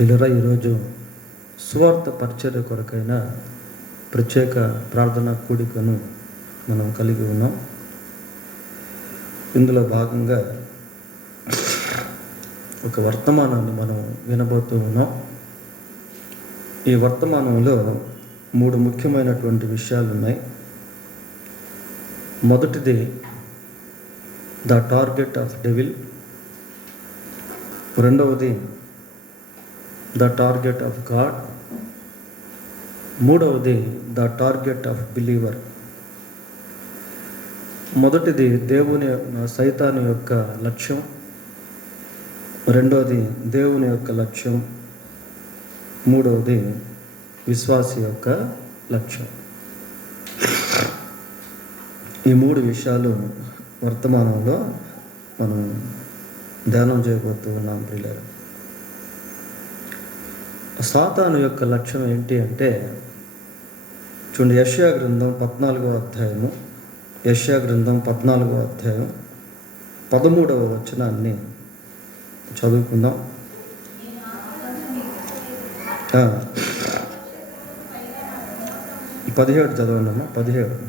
ప్రియులారా, ఈరోజు సువార్త పరిచర్య కొరకైన ప్రత్యేక ప్రార్థనా కూడికను మనం కలిగి ఉన్నాం. ఇందులో భాగంగా ఒక వర్తమానాన్ని మనం వినబోతూ ఉన్నాం. ఈ వర్తమానంలో 3 ముఖ్యమైనటువంటి విషయాలు ఉన్నాయి. మొదటిది ద టార్గెట్ ఆఫ్ డెవిల్, రెండవది ద టార్గెట్ ఆఫ్ గాడ్, మూడవది ద టార్గెట్ ఆఫ్ బిలీవర్. మొదటిది సైతాను యొక్క లక్ష్యం, రెండవది దేవుని యొక్క లక్ష్యం, మూడవది విశ్వాసి యొక్క లక్ష్యం. ఈ 3 విషయాలు వర్తమానంలో మనం ధ్యానం చేయబోతూ ఉన్నాం. ప్రియులారా, సాతాను యొక్క లక్ష్యం ఏంటి అంటే, చూడండి, యెషయా గ్రంథం 14వ అధ్యాయము, యెషయా గ్రంథం 14వ అధ్యాయం 13వ వచనాన్ని చదువుకుందాం. 17 చదవండమ్మా. 17.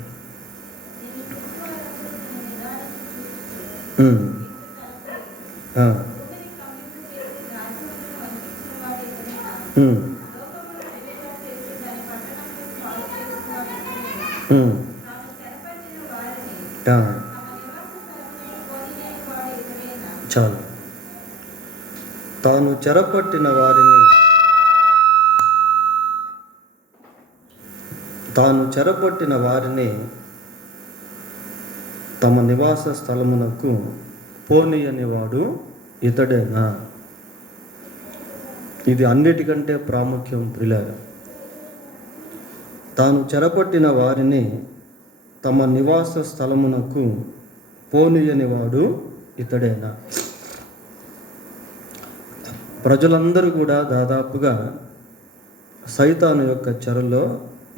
చాలు. తాను చెరపట్టిన వారిని తమ నివాస స్థలమునకు పోనీయని వాడు ఇతడేనా? ఇది అన్నిటికంటే ప్రాముఖ్యం ప్రియులారా. తాను చెరపట్టిన వారిని తమ నివాస స్థలమునకు పోనీయని వాడు ఇతడేనా? ప్రజలందరూ కూడా దాదాపుగా సైతాను యొక్క చెరలో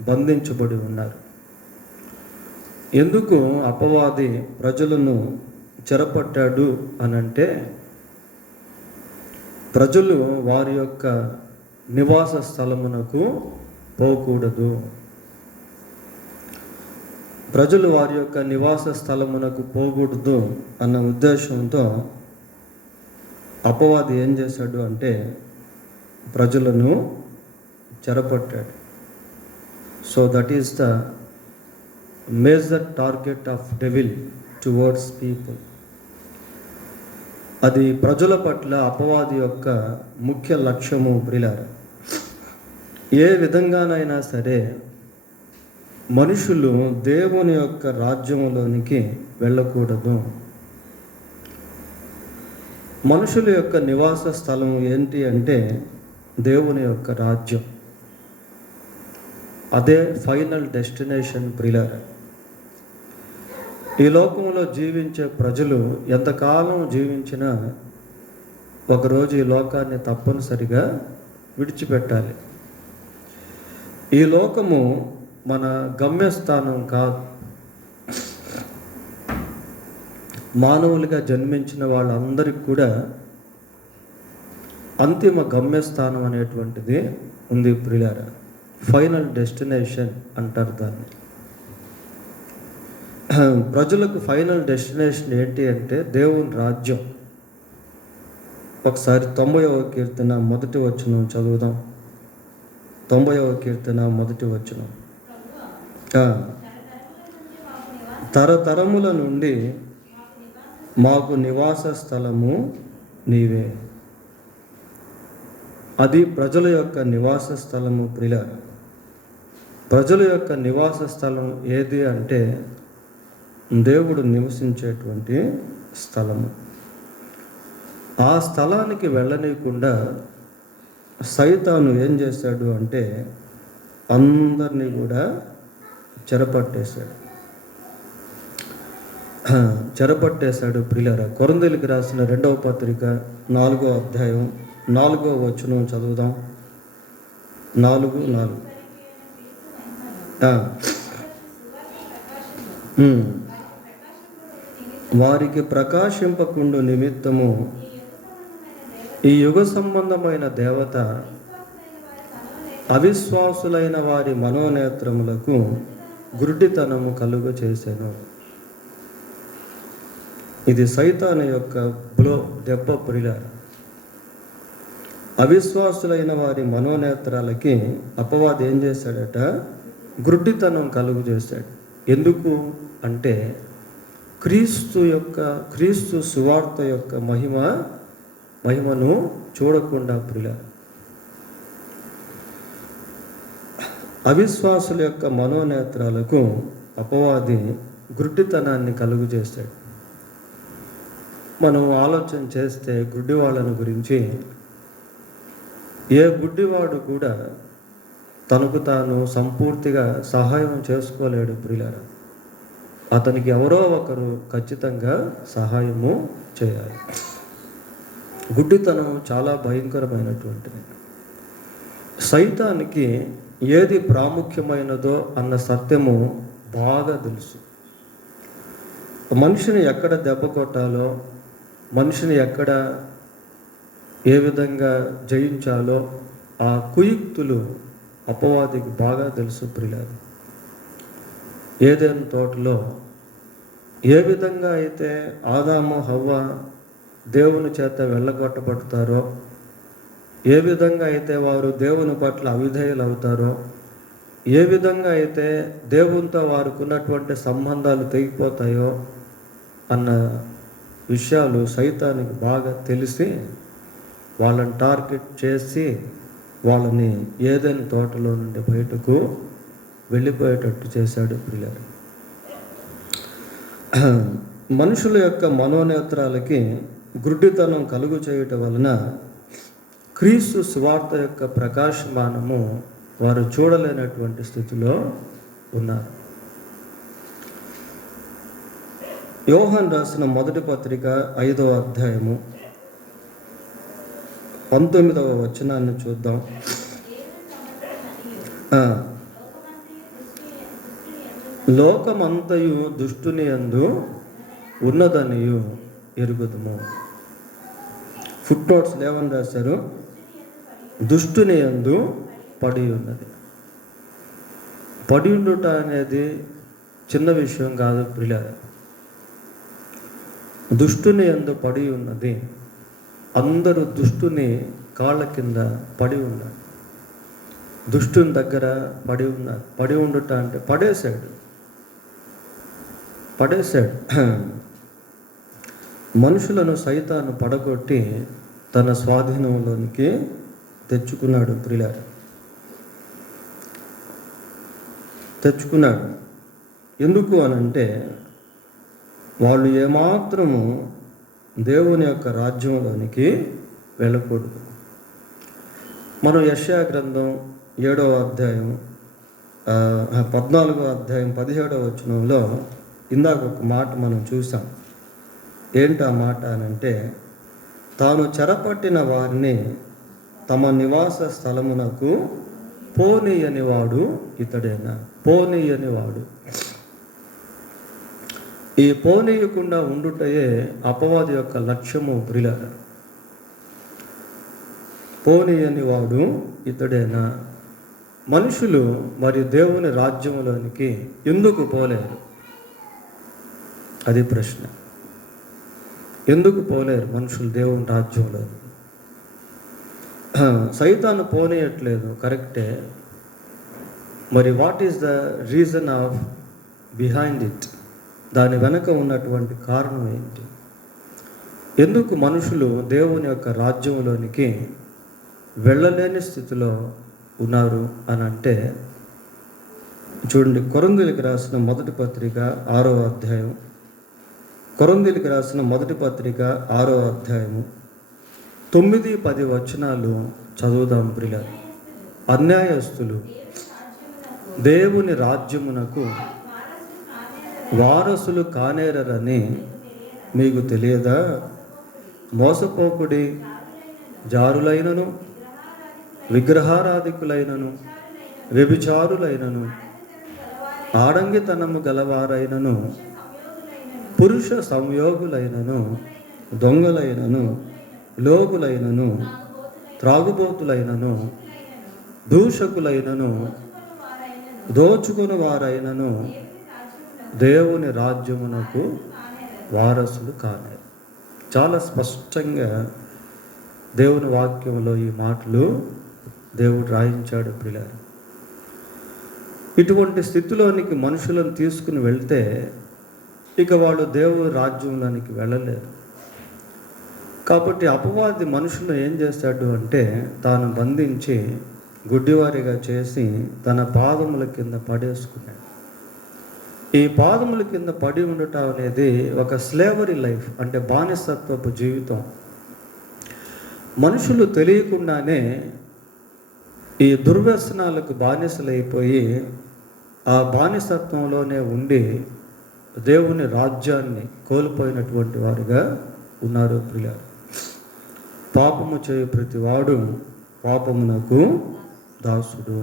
బంధించబడి ఉన్నారు. ఎందుకు అపవాది ప్రజలను చెరపట్టాడు అనంటే, ప్రజలు వారి యొక్క నివాస స్థలమునకు పోకూడదు. ప్రజలు వారి యొక్క నివాస స్థలమునకు పోకూడదు అన్న ఉద్దేశంతో అపవాది ఏం చేశాడు అంటే, ప్రజలను చెరపట్టాడు. So that is the major target of devil towards people. అది ప్రజల పట్ల అపవాది యొక్క ముఖ్య లక్ష్యము ప్రియులారా. ఏ విధంగానైనా సరే మనుషులు దేవుని యొక్క రాజ్యములోనికి వెళ్ళకూడదు. మనుషుల యొక్క నివాస స్థలం ఏంటి అంటే దేవుని యొక్క రాజ్యం. అదే ఫైనల్ డెస్టినేషన్ ప్రియులారా. ఈ లోకంలో జీవించే ప్రజలు ఎంతకాలం జీవించినా ఒకరోజు ఈ లోకాన్ని తప్పనిసరిగా విడిచిపెట్టాలి. ఈ లోకము మన గమ్యస్థానం కాదు. మానవులుగా జన్మించిన వాళ్ళందరికీ కూడా అంతిమ గమ్యస్థానం అనేటువంటిది ఉంది ప్రియులారా. ఫైనల్ డెస్టినేషన్ అంటారు దాన్ని. ప్రజలకు ఫైనల్ డెస్టినేషన్ ఏంటి అంటే దేవుని రాజ్యం. ఒకసారి 90వ కీర్తన 1వ వచనం చదువుదాం. 90వ కీర్తన 1వ వచనం. తరతరముల నుండి మాకు నివాస స్థలము నీవే. అది ప్రజల యొక్క నివాస స్థలము ప్రియులారా. ప్రజల యొక్క నివాస స్థలం ఏది అంటే దేవుడు నివసించేటువంటి స్థలము. ఆ స్థలానికి వెళ్ళనీయకుండా సైతాను ఏం చేశాడు అంటే అందరినీ కూడా చెరపట్టేశాడు ప్రియులారా. కొరింథీయులకు రాసిన 2వ పత్రిక 4వ అధ్యాయం 4వ వచనం చదువుదాం. 4:4. వారికి ప్రకాశింపకుండు నిమిత్తము ఈ యుగ సంబంధమైన దేవత అవిశ్వాసులైన వారి మనోనేత్రములకు గురుడితనము కలుగ చేసెను. ఇది సైతాను యొక్క దెబ్బ ప్రియులారా. అవిశ్వాసులైన వారి మనోనేత్రాలకి అపవాది ఏం చేశాడట? గుడ్డితనం కలుగు చేశాడు. ఎందుకు అంటే క్రీస్తు సువార్త యొక్క మహిమను చూడకుండా ప్రియులారా. అవిశ్వాసుల యొక్క మనోనేత్రాలకు అపవాది గుడ్డితనాన్ని కలుగు చేశాడు. మనం ఆలోచన చేస్తే గుడ్డి వాళ్ళని గురించి, ఏ గుడ్డివాడు కూడా తనకు తాను సంపూర్తిగా సహాయం చేసుకోలేడు ప్రియులారా. అతనికి ఎవరో ఒకరు ఖచ్చితంగా సహాయము చేయాలి. గుడ్డితనం చాలా భయంకరమైనటువంటిది. సైతానికి ఏది ప్రాముఖ్యమైనదో అన్న సత్యము బాగా తెలుసు. మనిషిని ఎక్కడ దెబ్బ కొట్టాలో, మనిషిని ఎక్కడ ఏ విధంగా జయించాలో ఆ కుయుక్తులు అపవాదికి బాగా తెలుసు ప్రియులారా. ఏదైనా తోటలో ఏ విధంగా అయితే ఆదాము హవ్వ దేవుని చేత వెళ్ళగొట్టబడతారో, ఏ విధంగా అయితే వారు దేవుని పట్ల అవిధేయులు అవుతారో, ఏ విధంగా అయితే దేవునితో వారికి ఉన్నటువంటి సంబంధాలు తెగిపోతాయో అన్న విషయాలు సైతానికి బాగా తెలిసి వాళ్ళని టార్గెట్ చేసి వాళ్ళని ఏదైనా తోటలో నుండి బయటకు వెళ్ళిపోయేటట్టు చేశాడు ప్రియులారా. మనుషుల యొక్క మనోనేత్రాలకి గుడ్డితనం కలుగు చేయటం వలన క్రీస్తు సువార్త యొక్క ప్రకాశమానము వారు చూడలేనటువంటి స్థితిలో ఉన్నారు. యోహాను రాసిన మొదటి పత్రిక 5వ అధ్యాయము 19వ వచనాన్ని చూద్దాం. లోకమంతయు దుష్టుని యందు ఉన్నదనియు ఎరుగుదుము. ఫుట్ నోట్స్ ఏమని రాశారు? దుష్టుని యందు పడి ఉన్నది. పడి ఉండుట అనేది చిన్న విషయం కాదు ప్రియులారా. దుష్టుని యందు పడి ఉన్నది. అందరూ దుష్టుని కాళ్ళ కింద పడి ఉన్నారు. దుష్టుని దగ్గర పడి ఉన్నారు. పడి ఉండుట అంటే పడేశాడు. మనుషులను సైతాను పడగొట్టి తన స్వాధీనంలోనికి తెచ్చుకున్నాడు ప్రియులారా. తెచ్చుకున్నాడు. ఎందుకు అనంటే వాళ్ళు ఏమాత్రము దేవుని యొక్క రాజ్యంలోనికి వెళ్ళకూడదు. మనం యెషయా గ్రంథం 7వ అధ్యాయం 14వ అధ్యాయం 17వ వచనంలో ఇందాక ఒక మాట మనం చూసాం. ఏంటి ఆ మాట అనంటే, తాను చెరపట్టిన వారిని తమ నివాస స్థలమునకు పోనీయని వాడు ఇతడేనా? పోనీయని వాడు. ఈ పోనీయకుండా ఉండుటయే అపవాది యొక్క లక్ష్యము ప్రియులారా. పోనీయని వాడు ఇతడేనా? మనుషులు మరి దేవుని రాజ్యంలోనికి ఎందుకు పోలేరు? అది ప్రశ్న. ఎందుకు పోలేరు మనుషులు దేవుని రాజ్యంలో? సైతాను పోనీయట్లేదు, కరెక్టే. మరి what is the reason of behind it? దాని వెనక ఉన్నటువంటి కారణం ఏంటి? ఎందుకు మనుషులు దేవుని యొక్క రాజ్యంలోనికి వెళ్ళలేని స్థితిలో ఉన్నారు అని అంటే, చూడండి, కొరింథీయులకు రాసిన మొదటి పత్రిక 6వ అధ్యాయం. కొరింథీయులకు రాసిన మొదటి పత్రిక 6వ అధ్యాయము 9-10 వచనాలు చదువుదాం ప్రియులారా. అన్యాయస్తులు దేవుని రాజ్యమునకు వారసులు కానేరని మీకు తెలియదా? మోసపోకుడి, జారులైనను, విగ్రహారాధికులైనను, వ్యభిచారులైనను, ఆడంగితనము గలవారైనను, పురుష సంయోగులైనను, దొంగలైనను, లోగులైనను, త్రాగుబోతులైనను, దూషకులైనను, దోచుకుని వారైనను దేవుని రాజ్యమునకు వారసులు కానే. చాలా స్పష్టంగా దేవుని వాక్యంలో ఈ మాటలు దేవుడు రాయించాడు ప్రియులారా. ఇటువంటి స్థితిలోనికి మనుషులను తీసుకుని వెళ్తే ఇక వాళ్ళు దేవుని రాజ్యంలోనికి వెళ్ళలేరు. కాబట్టి అపవాది మనుషులు ఏం చేస్తాడు అంటే తాను బంధించి గుడ్డివారిగా చేసి తన పాదముల కింద పడేసుకున్నాడు. ఈ పాదముల కింద పడి ఉండటం అనేది ఒక స్లేవరీ లైఫ్, అంటే బానిసత్వపు జీవితం. మనుషులు తెలియకుండానే ఈ దుర్వ్యసనాలకు బానిసలైపోయి ఆ బానిసత్వంలోనే ఉండి దేవుని రాజ్యాన్ని కోల్పోయినటువంటి వారుగా ఉన్నారు ప్రియులారా. పాపము చేయు ప్రతివాడు పాపమునకు దాసుడు.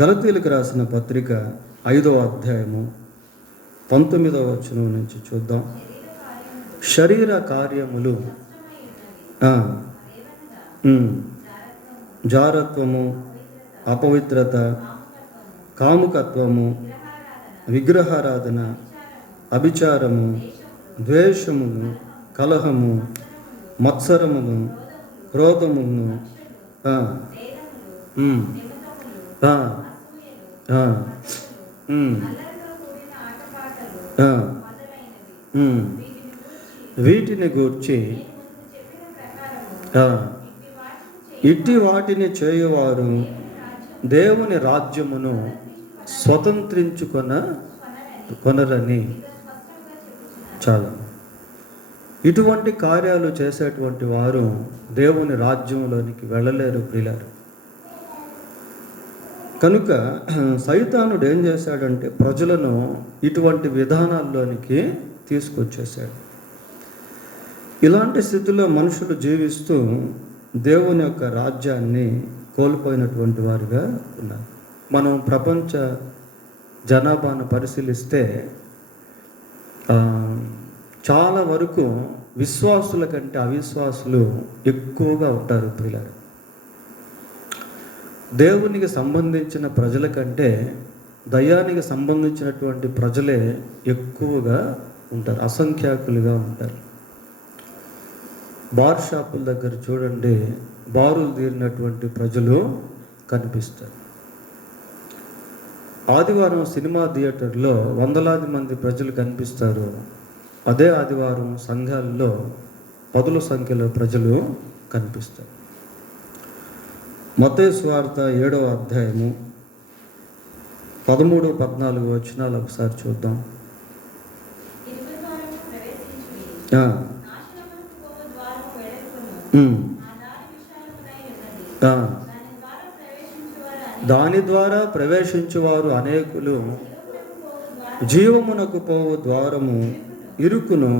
గలతీయులకు రాసిన పత్రిక 5వ అధ్యాయము 19వ వచనం నుంచి చూద్దాం. శరీర కార్యములు జారత్వము, అపవిత్రత, కాముకత్వము, విగ్రహారాధన, అభిచారము, ద్వేషమును, కలహము, మత్సరమును, క్రోధమును, వీటిని గూర్చి ఇట్టి వాటిని చేయువారు దేవుని రాజ్యమును కొనరని. చాలా ఇటువంటి కార్యాలు చేసేటువంటి వారు దేవుని రాజ్యంలోనికి వెళ్ళలేరు ప్రియులారా. కనుక సైతానుడు ఏం చేశాడంటే ప్రజలను ఇటువంటి విధానాల్లోనికి తీసుకొచ్చేసాడు. ఇలాంటి స్థితిలో మనుషులు జీవిస్తూ దేవుని యొక్క రాజ్యాన్ని కోల్పోయినటువంటి వారుగా ఉన్నారు. మనం ప్రపంచ జనాభాను పరిశీలిస్తే చాలా వరకు విశ్వాసుల కంటే అవిశ్వాసులు ఎక్కువగా ఉంటారు పిల్లలు. దేవునికి సంబంధించిన ప్రజల కంటే దయ్యానికి సంబంధించినటువంటి ప్రజలే ఎక్కువగా ఉంటారు, అసంఖ్యాకులుగా ఉంటారు. బార్ షాపుల దగ్గర చూడండి, బారులు తీరినటువంటి ప్రజలు కనిపిస్తారు. ఆదివారం సినిమా థియేటర్లో వందలాది మంది ప్రజలు కనిపిస్తారు. అదే ఆదివారం సంఘాల్లో పదుల సంఖ్యలో ప్రజలు కనిపిస్తారు. మత్తయి సువార్త 7వ అధ్యాయము 13-14 వచనాలు ఒకసారి చూద్దాం. దాని ద్వారా ప్రవేశించువారు అనేకులు, జీవమునకు పోవు ద్వారము ఇరుకును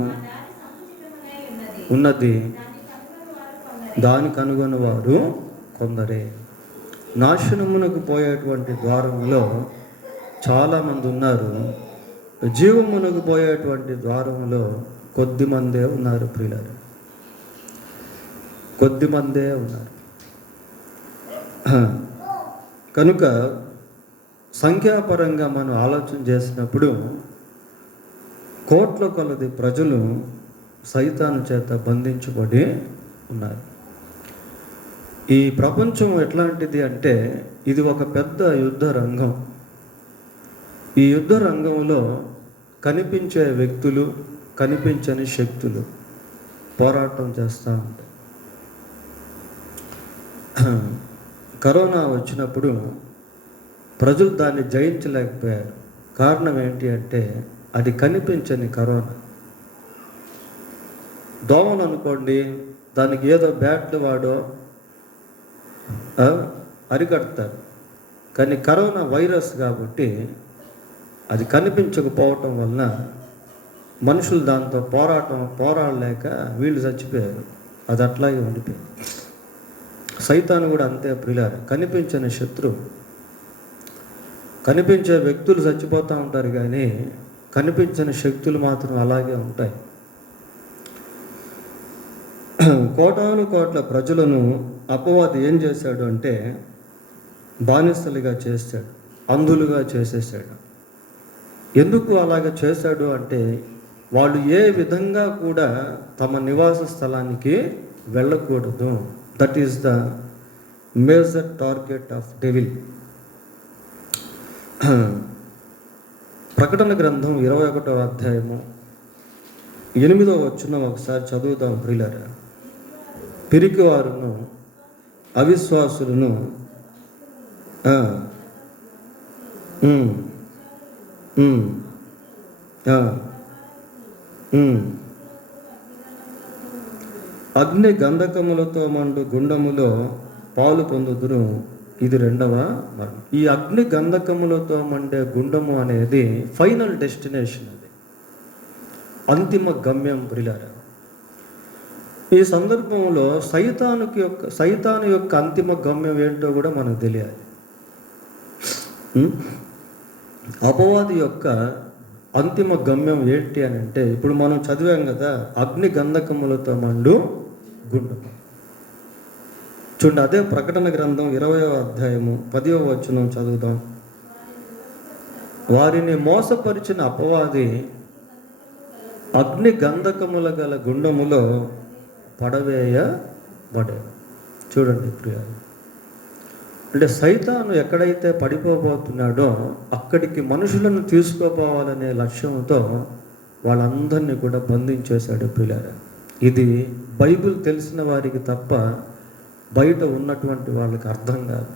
ఉన్నది, దాని కనుగొని వారు కొందరే. నాశనమునకు పోయేటువంటి ద్వారంలో చాలామంది ఉన్నారు, జీవమునకు పోయేటువంటి ద్వారంలో కొద్దిమందే ఉన్నారు ప్రియులారా, కొద్దిమందే ఉన్నారు. కనుక సంఖ్యాపరంగా మనం ఆలోచన చేసినప్పుడు కోట్ల కొలది ప్రజలు సైతాను చేత బంధించబడి ఉన్నారు. ఈ ప్రపంచం ఎట్లాంటిది అంటే ఇది ఒక పెద్ద యుద్ధ రంగం. ఈ యుద్ధ రంగంలో కనిపించే వ్యక్తులు, కనిపించని శక్తులు పోరాటం చేస్తూ ఉంటాయి. కరోనా వచ్చినప్పుడు ప్రజలు దాన్ని జయించలేకపోయారు. కారణం ఏంటి అంటే అది కనిపించని కరోనా. దోమలు అనుకోండి, దానికి ఏదో బ్యాట్లు వాడో అరికడతారు. కానీ కరోనా వైరస్ కాబట్టి అది కనిపించకపోవటం వలన మనుషులు దాంతో పోరాడలేక వీళ్ళు చచ్చిపోయారు. అది అట్లాగే ఉండిపోయింది. సైతాను కూడా అంతే ప్రియులారా, కనిపించని శత్రువు. కనిపించే వ్యక్తులు చచ్చిపోతూ ఉంటారు కానీ కనిపించని శక్తులు మాత్రం అలాగే ఉంటాయి. కోటాను కోట్ల ప్రజలను అపవాది ఏం చేశాడు అంటే బానిసలుగా చేశాడు, అంధులుగా చేసేసాడు. ఎందుకు అలాగ చేశాడు అంటే వాళ్ళు ఏ విధంగా కూడా తమ నివాస స్థలానికి వెళ్ళకూడదు. That is the major target of devil. ప్రకటన గ్రంథం 21వ అధ్యాయము 8వ వచనం ఒకసారి చదువుతాం ప్రియులారా. పిరికివారును అవిశ్వాసులను అగ్ని గంధకములతో మండు గుండములో పాలు పొందుదురు. ఇది 2వ మరణం. ఈ అగ్ని గంధకములతో మండే గుండము అనేది ఫైనల్ డెస్టినేషన్, అది అంతిమ గమ్యం ప్రియులారా. ఈ సందర్భంలో సైతాను యొక్క అంతిమ గమ్యం ఏంటో కూడా మనకు తెలియాలి. అపవాది యొక్క అంతిమ గమ్యం ఏంటి అని అంటే ఇప్పుడు మనం చదివాం కదా, అగ్ని గంధకములతో మండు గుండము. చూడండి, అదే ప్రకటన గ్రంథం 20వ అధ్యాయము 10వ వచనం చదువుదాం. వారిని మోసపరిచిన అపవాది అగ్ని గంధకముల గల గుండములో పడవేయబడే. చూడండి ప్రియాలు, అంటే సైతాను ఎక్కడైతే పడిపోబోతున్నాడో అక్కడికి మనుషులను తీసుకుపోవాలనే లక్ష్యంతో వాళ్ళందరినీ కూడా బంధించేశాడు ప్రియులారా. ఇది బైబిల్ తెలిసిన వారికి తప్ప బయట ఉన్నటువంటి వాళ్ళకి అర్థం కాదు.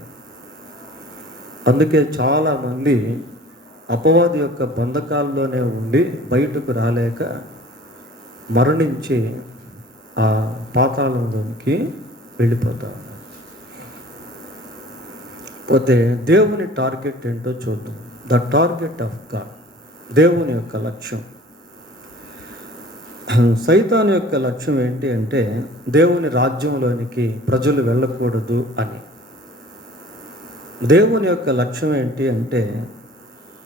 అందుకే చాలామంది అపవాది యొక్క బంధకాల్లోనే ఉండి బయటకు రాలేక మరణించి ఆ పాతాళంలోనికి వెళ్ళిపోతారు. పోతే దేవుని టార్గెట్ ఏంటో చూద్దాం. ద టార్గెట్ ఆఫ్ గాడ్, దేవుని యొక్క లక్ష్యం. సైతాను యొక్క లక్ష్యం ఏంటి అంటే దేవుని రాజ్యంలోనికి ప్రజలు వెళ్ళకూడదు అని. దేవుని యొక్క లక్ష్యం ఏంటి అంటే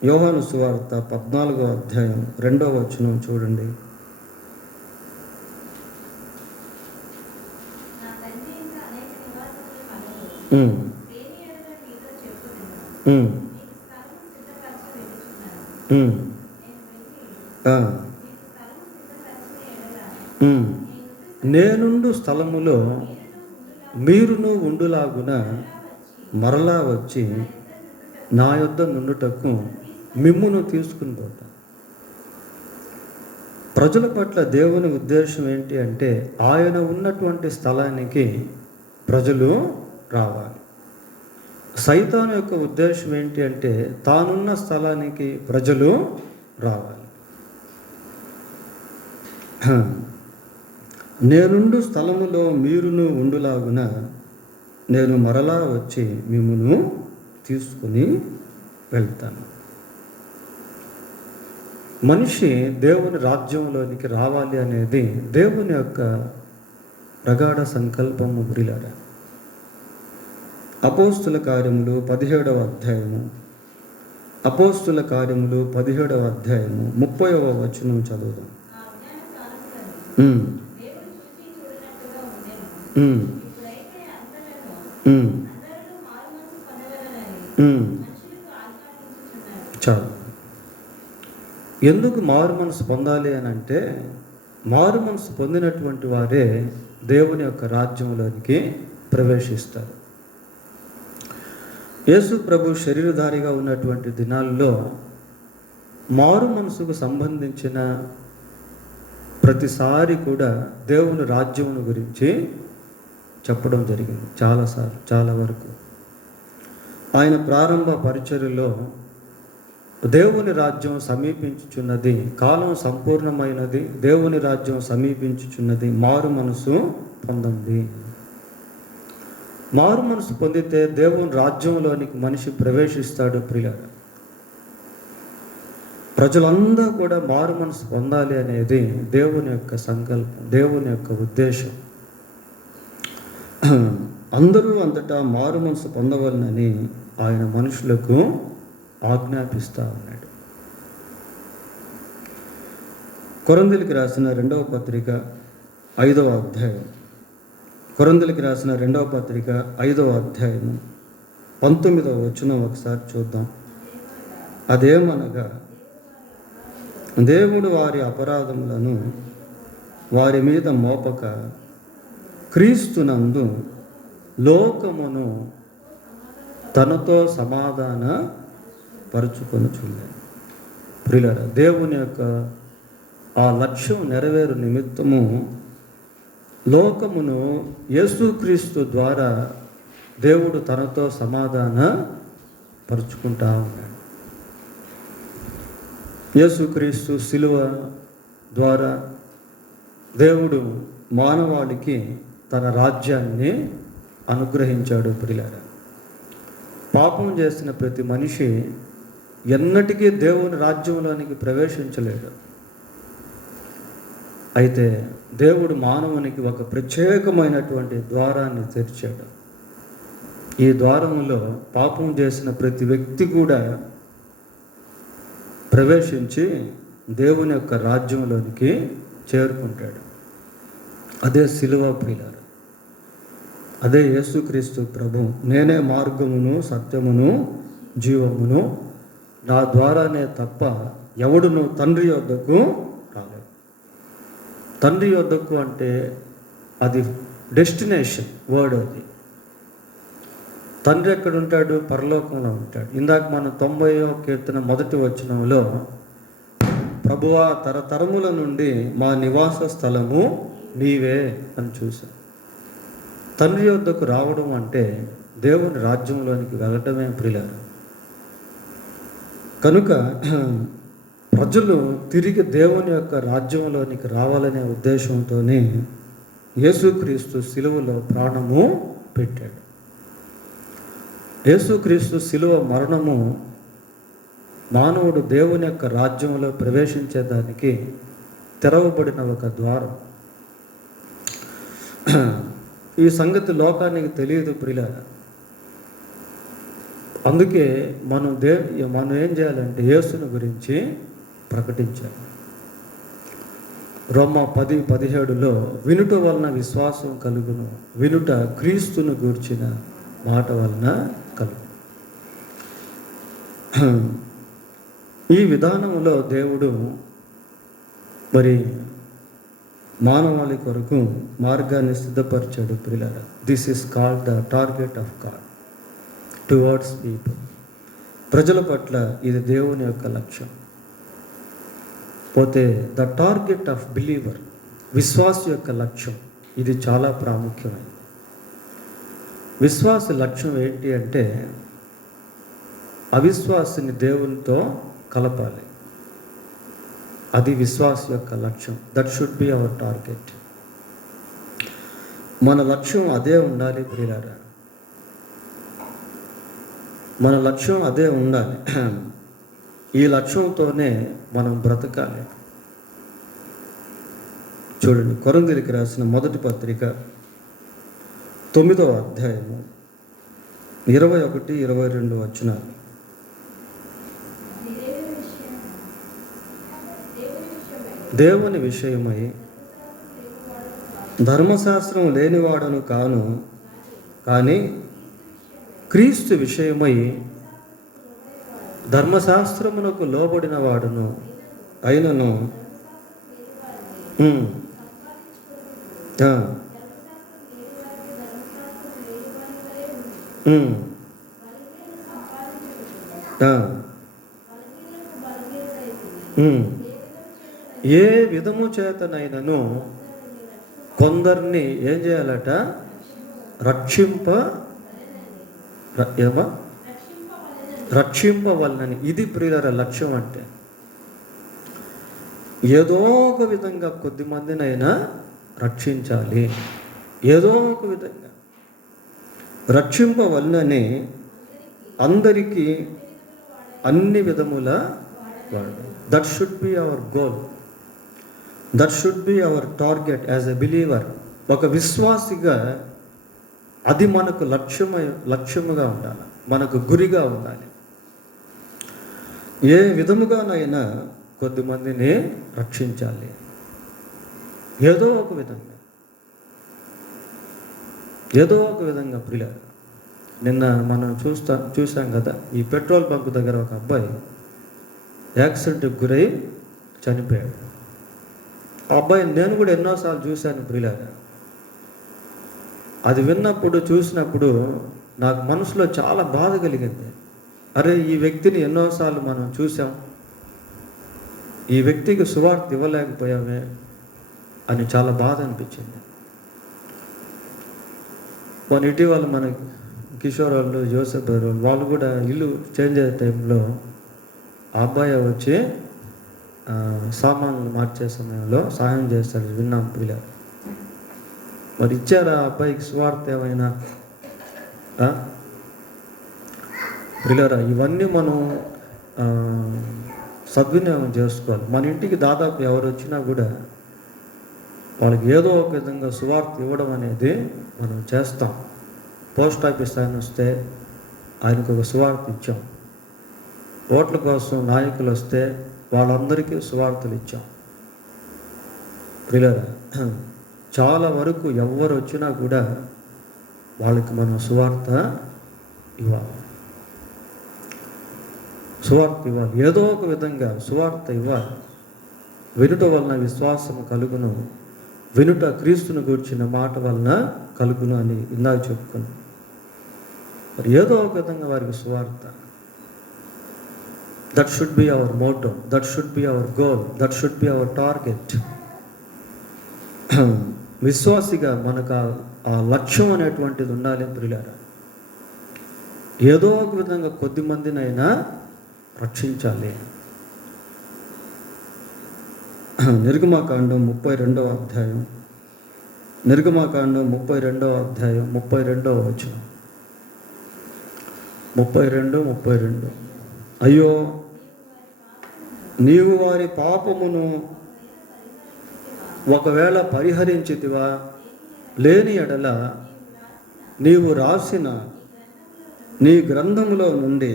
యోహాను సువార్త 14వ అధ్యాయం 2వ వచనం చూడండి. నేనుండు స్థలములో మీరును ఉండులాగున మరలా వచ్చి నా యొద్ద నుండుటకు మిమ్మును తీసుకుని పోతా. ప్రజల పట్ల దేవుని ఉద్దేశం ఏంటి అంటే ఆయన ఉన్నటువంటి స్థలానికి ప్రజలు రావాలి. సైతాను యొక్క ఉద్దేశం ఏంటి అంటే తానున్న స్థలానికి ప్రజలు రావాలి. నేనుండు స్థలములో మీరును ఉండులాగున నేను మరలా వచ్చి మిమ్మును తీసుకుని వెళ్తాను. మనిషి దేవుని రాజ్యంలోనికి రావాలి అనేది దేవుని యొక్క ప్రగాఢ సంకల్పము ప్రియులారా. అపోస్తుల కార్యములు 17వ అధ్యాయము 17వ అధ్యాయము 30వ వచనం చదువుదాం. చాలు. ఎందుకు మారు మనసు పొందాలి అని అంటే మారు మనసు పొందినటువంటి వారే దేవుని యొక్క రాజ్యంలోనికి ప్రవేశిస్తారు. యేసు ప్రభు శరీరధారిగా ఉన్నటువంటి దినాల్లో మారు మనసుకు సంబంధించిన ప్రతిసారి కూడా దేవుని రాజ్యమును గురించి చెప్పడం జరిగింది చాలాసార్లు, చాలా వరకు. ఆయన ప్రారంభ పరిచర్యలో దేవుని రాజ్యం సమీపించుచున్నది, కాలం సంపూర్ణమైనది, దేవుని రాజ్యం సమీపించుచున్నది, మారు మనసు పొందండి. మారు మనసు పొందితే దేవుని రాజ్యంలోనికి మనిషి ప్రవేశిస్తాడు ప్రియులారా. ప్రజలందరూ కూడా మారు మనసు పొందాలి అనేది దేవుని యొక్క సంకల్పం, దేవుని యొక్క ఉద్దేశం. అందరూ అంతటా మారు మనసు పొందవలనని ఆయన మనుషులకు ఆజ్ఞాపిస్తూ ఉన్నాడు. కొరింథీయులకు రాసిన 2వ పత్రిక 5వ అధ్యాయం కొరింథీయులకు రాసిన 2వ పత్రిక 5వ అధ్యాయము 19వ వచనం ఒకసారి చూద్దాం. అదేమనగా, దేవుడు వారి అపరాధములను వారి మీద మోపక క్రీస్తునందు లోకమును తనతో సమాధాన పరుచుకొనుచున్నాడు. ప్రియులారా, దేవుని యొక్క ఆ లక్ష్యం నెరవేరు నిమిత్తము లోకమును యేసుక్రీస్తు ద్వారా దేవుడు తనతో సమాధాన పరుచుకుంటా ఉన్నాడు. యేసుక్రీస్తు శిలువ ద్వారా దేవుడు మానవాళికి తన రాజ్యాన్ని అనుగ్రహించాడు. ప్రియులారా, పాపం చేసిన ప్రతి మనిషి ఎన్నటికీ దేవుని రాజ్యంలోనికి ప్రవేశించలేడు. అయితే దేవుడు మానవునికి ఒక ప్రత్యేకమైనటువంటి ద్వారాన్ని తెరిచాడు. ఈ ద్వారంలో పాపం చేసిన ప్రతి వ్యక్తి కూడా ప్రవేశించి దేవుని యొక్క రాజ్యంలోనికి చేరుకుంటాడు. అదే శిలువ. ప్రియులారా, అదే యేసుక్రీస్తు ప్రభు. నేనే మార్గమును సత్యమును జీవమును, నా ద్వారానే తప్ప ఎవడును తండ్రి యొద్దకు రాలేదు. తండ్రి యొద్దకు అంటే అది డెస్టినేషన్ వర్డ్. అది తండ్రి ఎక్కడ ఉంటాడు? పరలోకంలో ఉంటాడు. ఇందాక మనం 90వ కీర్తన మొదటి వచనంలో ప్రభువా తరతరముల నుండి మా నివాస స్థలము నీవే అని చూసాం. తండ్రి యొద్దకు రావడం అంటే దేవుని రాజ్యంలోనికి వెళ్ళటమే. ప్రియులారా, కనుక ప్రజలు తిరిగి దేవుని యొక్క రాజ్యంలోనికి రావాలనే ఉద్దేశంతోనే యేసుక్రీస్తు శిలువలో ప్రాణము పెట్టాడు. యేసుక్రీస్తు శిలువ మరణము మానవుడు దేవుని యొక్క రాజ్యంలో ప్రవేశించేదానికి తెరవబడిన ఒక ద్వారం. ఈ సంగతి లోకానికి తెలియదు ప్రియులారా. అందుకే మనం ఏం చేయాలంటే యేసుని గురించి ప్రకటించాలి. రోమా 10:17లో వినుట వలన విశ్వాసం కలుగును, వినుట క్రీస్తును గూర్చిన మాట వలన కలుగు. ఈ విధానంలో దేవుడు మరి మానవాళి కొరకు మార్గాన్ని సిద్ధపరిచాడు. ప్రియులారా, this is called the target of God towards people. ప్రజల పట్ల ఇది దేవుని యొక్క లక్ష్యం. పోతే ద టార్గెట్ ఆఫ్ బిలీవర్, విశ్వాస యొక్క లక్ష్యం, ఇది చాలా ప్రాముఖ్యమైనది. విశ్వాస లక్ష్యం ఏంటి అంటే అవిశ్వాసిని దేవునితో కలపాలి. అది విశ్వాస యొక్క లక్ష్యం. That should be our target. మన లక్ష్యం అదే ఉండాలి ప్రియులారా, మన లక్ష్యం అదే ఉండాలి. ఈ లక్ష్యంతోనే మనం బ్రతకాలి. చూడండి, కొరింథీయులకు రాసిన మొదటి పత్రిక 9వ అధ్యాయము 21-22 వచనాలు. దేవుని విషయమై ధర్మశాస్త్రం లేనివాడను కాను, కానీ క్రీస్తు విషయమై ధర్మశాస్త్రమునకు లోబడిన వాడును అయినను ఏ విధము చేతనైనను కొందరిని ఏం చేయాలట? రక్షింపవలనని. ఇది ప్రియుల లక్ష్యం. అంటే ఏదో ఒక విధంగా కొద్ది మందినైనా రక్షించాలి. ఏదో ఒక విధంగా రక్షింపవలనని అందరికీ అన్ని విధముల వాడు. That should be our goal. That should be our target as a believer. ఒక విశ్వాసిగా అది మనకు లక్ష్యముగా ఉండాలి, మనకు గురిగా ఉండాలి. ఏ విధముగానైనా కొద్దిమందిని రక్షించాలి, ఏదో ఒక విధంగా. ఏదో ఒక విధంగా ప్రియులారా, నిన్న మనం చూసాం కదా, ఈ పెట్రోల్ బంక్ దగ్గర ఒక అబ్బాయి యాక్సిడెంట్కి గురై చనిపోయాడు. ఆ అబ్బాయిని నేను కూడా ఎన్నోసార్లు చూశాను ప్రియులారా. అది విన్నప్పుడు చూసినప్పుడు నాకు మనసులో చాలా బాధ కలిగింది. అరే, ఈ వ్యక్తిని ఎన్నోసార్లు మనం చూసాం, ఈ వ్యక్తికి సువార్త ఇవ్వలేకపోయామే అని చాలా బాధ అనిపించింది. మన ఇటీవల మన కిషోర్ వాళ్ళు, జోసెఫ్ వాళ్ళు కూడా ఇల్లు చేంజ్ అయ్యే టైంలో ఆ అబ్బాయి వచ్చి సామాన్లు మార్చే సమయంలో సహాయం చేస్తాడు, విన్నాం పిల్లలు. మరి ఇచ్చారా ఆ అబ్బాయికి సువార్త ఏమైనా? పిల్లరా, ఇవన్నీ మనం సద్వినియోగం చేసుకోవాలి. మన ఇంటికి దాదాపు ఎవరు వచ్చినా కూడా వాళ్ళకి ఏదో ఒక విధంగా సువార్త ఇవ్వడం అనేది మనం చేస్తాం. పోస్ట్ ఆఫీస్ ఆయన వస్తే ఆయనకు ఒక సువార్త ఇచ్చాం. ఓట్ల కోసం నాయకులు వస్తే వాళ్ళందరికీ సువార్తలు ఇచ్చాం. పిల్లరా, చాలా వరకు ఎవరు వచ్చినా కూడా వాళ్ళకి మనం సువార్త ఇవ్వాలి. సువార్త ఇవ్వాలి, ఏదో ఒక విధంగా సువార్త ఇవ్వాలి. వినుట వలన విశ్వాసం కలుగును, వినుట క్రీస్తును గూర్చిన మాట వలన కలుగును అని ఇందాక చెప్పుకున్నాం. మరి ఏదో ఒక విధంగా వారికి సువార్త, that should be our motto, that should be our goal, that should be our target. విశ్వాసిగా మనకు ఆ లక్ష్యం అనేటువంటిది ఉండాలి ప్రియులారా. ఏదో ఒక విధంగా కొద్ది మందినైనా రక్షించాలి. నిర్గమాకాండం 32వ అధ్యాయం, నిర్గమాకాండం 32వ అధ్యాయం 32వ వచనం, 32. అయ్యో, నీవు వారి పాపమును ఒకవేళ పరిహరించితివా, లేని ఎడల నీవు రాసిన నీ గ్రంథములో నుండి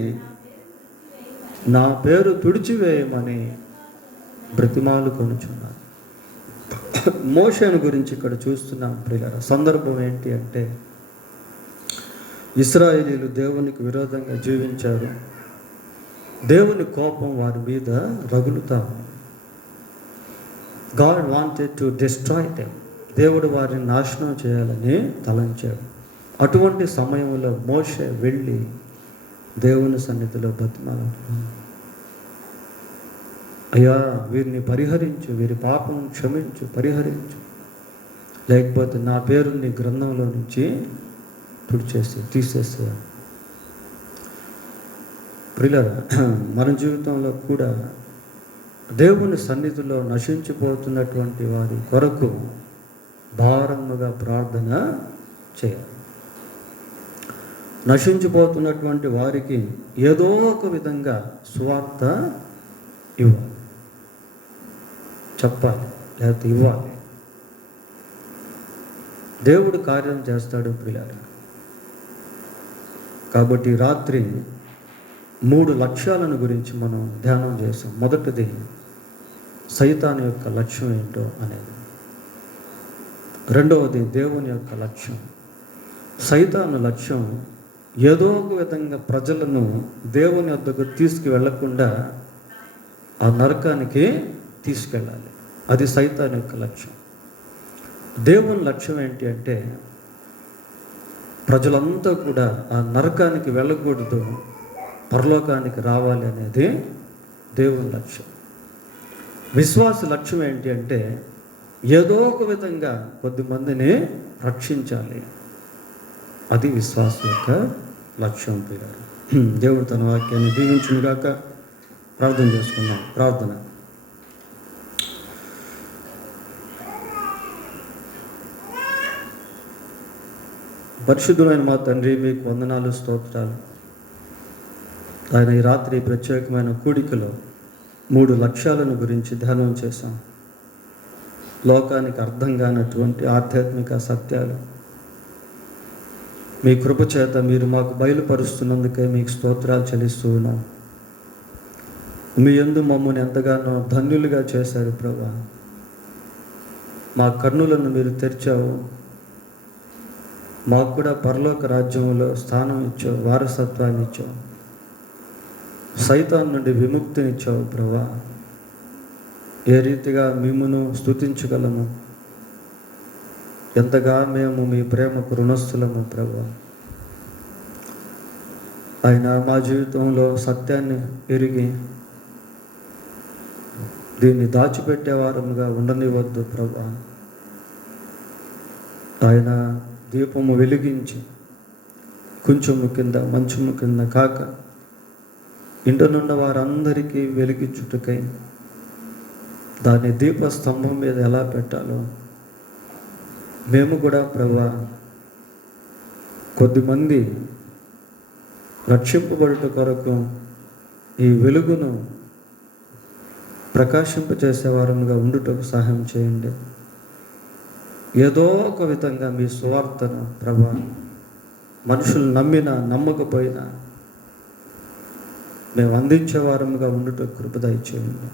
నా పేరు తుడిచివేయమని బ్రతిమాలు కొనుచున్నాను. మోషేను గురించి ఇక్కడ చూస్తున్నాం ప్రియులారా. సందర్భం ఏంటి అంటే, ఇశ్రాయేలీయులు దేవునికి విరోధంగా జీవించారు. దేవుని కోపం వారి మీద రగులుతా ఉంది. God wanted to destroy them. దేవుడు వారిని నాశనం చేయాలని తలంచాడు. అటువంటి సమయంలో మోషే వెళ్ళి దేవుని సన్నిధిలో బతిమాలాడుతున్నాడు. అయ్యా, వీరిని పరిహరించు, వీరి పాపం క్షమించు, పరిహరించు, లేకపోతే నా పేరు నీ గ్రంథంలో నుంచి తీసేసేయాలి. ప్రియులారా, మన జీవితంలో కూడా దేవుని సన్నిధిలో నశించిపోతున్నటువంటి వారి కొరకు భారముగా ప్రార్థన చేయాలి. నశించిపోతున్నటువంటి వారికి ఏదో ఒక విధంగా సువార్త ఇవ్వాలి, చెప్పాలి, లేకపోతే ఇవ్వాలి. దేవుడు కార్యం చేస్తాడు ప్రియులారా. కాబట్టి రాత్రి 3 లక్ష్యాలను గురించి మనం ధ్యానం చేసాం. మొదటిది సైతాను యొక్క లక్ష్యం ఏంటో అనేది. రెండవది దేవుని యొక్క లక్ష్యం. సైతాను లక్ష్యం ఏదో ఒక విధంగా ప్రజలను దేవుని వద్దకు తీసుకువెళ్లకుండా ఆ నరకానికి తీసుకెళ్ళాలి. అది సైతాను యొక్క లక్ష్యం. దేవుని లక్ష్యం ఏంటి అంటే, ప్రజలంతా కూడా ఆ నరకానికి వెళ్ళకూడదు, పరలోకానికి రావాలి అనేది దేవుని లక్ష్యం. విశ్వాస లక్ష్యం ఏంటి అంటే, ఏదో ఒక విధంగా కొద్దిమందిని రక్షించాలి. అది విశ్వాసం యొక్క లక్ష్యం. దేవుడు తన వాక్యాన్ని దీవించును గాక. ప్రార్థన చేసుకుందాం. ప్రార్థన. పరిశుద్ధులైన మా తండ్రి, మీకు వందనాలు, స్తోత్రాలు. ఆయన ఈ రాత్రి ప్రత్యేకమైన కూడికలో 3 లక్ష్యాలను గురించి ధ్యానం చేశాం. లోకానికి అర్థం కానటువంటి ఆధ్యాత్మిక సత్యాలు మీ కృప చేత మీరు మాకు బయలుపరుస్తున్నందుకే మీకు స్తోత్రాలు చెల్లిస్తూ ఉన్నాం. మీ యందు మమ్మల్ని ఎంతగానో ధన్యులుగా చేశారు ప్రభువా. మా కన్నులను మీరు తెరిచావు. మాకు కూడా పరలోక రాజ్యంలో స్థానం ఇచ్చావు, వారసత్వాన్ని ఇచ్చావు, సైతాన్ నుండి విముక్తినిచ్చావు ప్రభా. ఏ రీతిగా మిమ్మును స్తుతించగలము, ఎంతగా మేము మీ ప్రేమకు రుణస్థులము ప్రభా. ఆయన మా జీవితంలో సత్యాన్ని ఎరిగి దీన్ని దాచిపెట్టేవారముగా ఉండనివద్దు ప్రభా. ఆయన దీపము వెలిగించి కొంచెము కింద మంచము కింద కాక ఇంటనున్న వారందరికీ వెలిగించుటకై దాన్ని దీపస్తంభం మీద ఎలా పెట్టాలో మేము కూడా ప్రభా కొద్దిమంది రక్షింపబడుట కొరకు ఈ వెలుగును ప్రకాశింపచేసే వారముగా ఉండుటకు సహాయం చేయండి. ఏదో ఒక విధంగా మీ సువార్తను ప్రభా మనుషులు నమ్మినా నమ్మకపోయినా మేము అందించే వారముగా ఉండుటకు కృప దయచేయండి.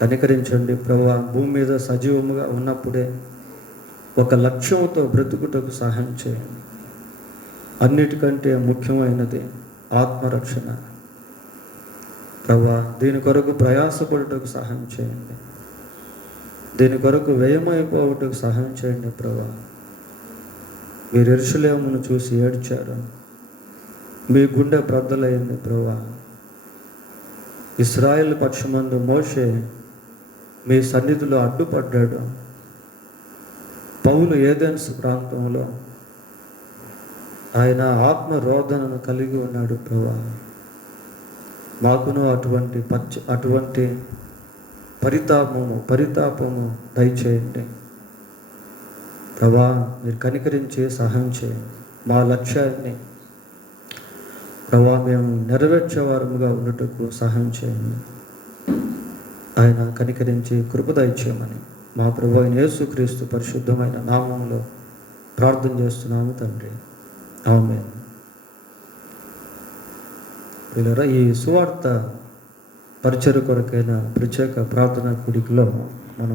కనికరించండి ప్రభా. భూమి మీద సజీవముగా ఉన్నప్పుడే ఒక లక్ష్యంతో బ్రతుకుటకు సహాయం చేయండి. అన్నిటికంటే ముఖ్యమైనది ఆత్మరక్షణ ప్రభా. దీని కొరకు ప్రయాసపడుటకు సహాయం చేయండి. దీని కొరకు వ్యయమైపోవటకు సహాయం చేయండి ప్రభా. మీరు యెరూషలేమును చూసి ఏడ్చారు, మీ గుండె బ్రద్దలైంది ప్రభా. ఇశ్రాయేలు పక్షమందు మోషే మీ సన్నిధిలో అడ్డుపడ్డాడు. పౌలు ఏథెన్స్ ప్రాంతంలో ఆయన ఆత్మ రోదనను కలిగి ఉన్నాడు ప్రభా. మాకును అటువంటి పరితాపము దయచేయండి ప్రభా. మీరు కనికరించి సహాయం చేయండి. మా లక్ష్యాన్ని ప్రభా మేము నెరవేర్చేవారముగా ఉండటకు సహాయం చేయండి. ఆయన కనికరించి కృప దయచేయమని మా ప్రభు అయిన యేసుక్రీస్తు పరిశుద్ధమైన నామములో ప్రార్థన చేస్తున్నాము తండ్రి. ఆమేన్. వీళ్ళరా ఈ సువార్త పరిచర్య కొరకైన ప్రత్యేక ప్రార్థనా కూడికలో మనం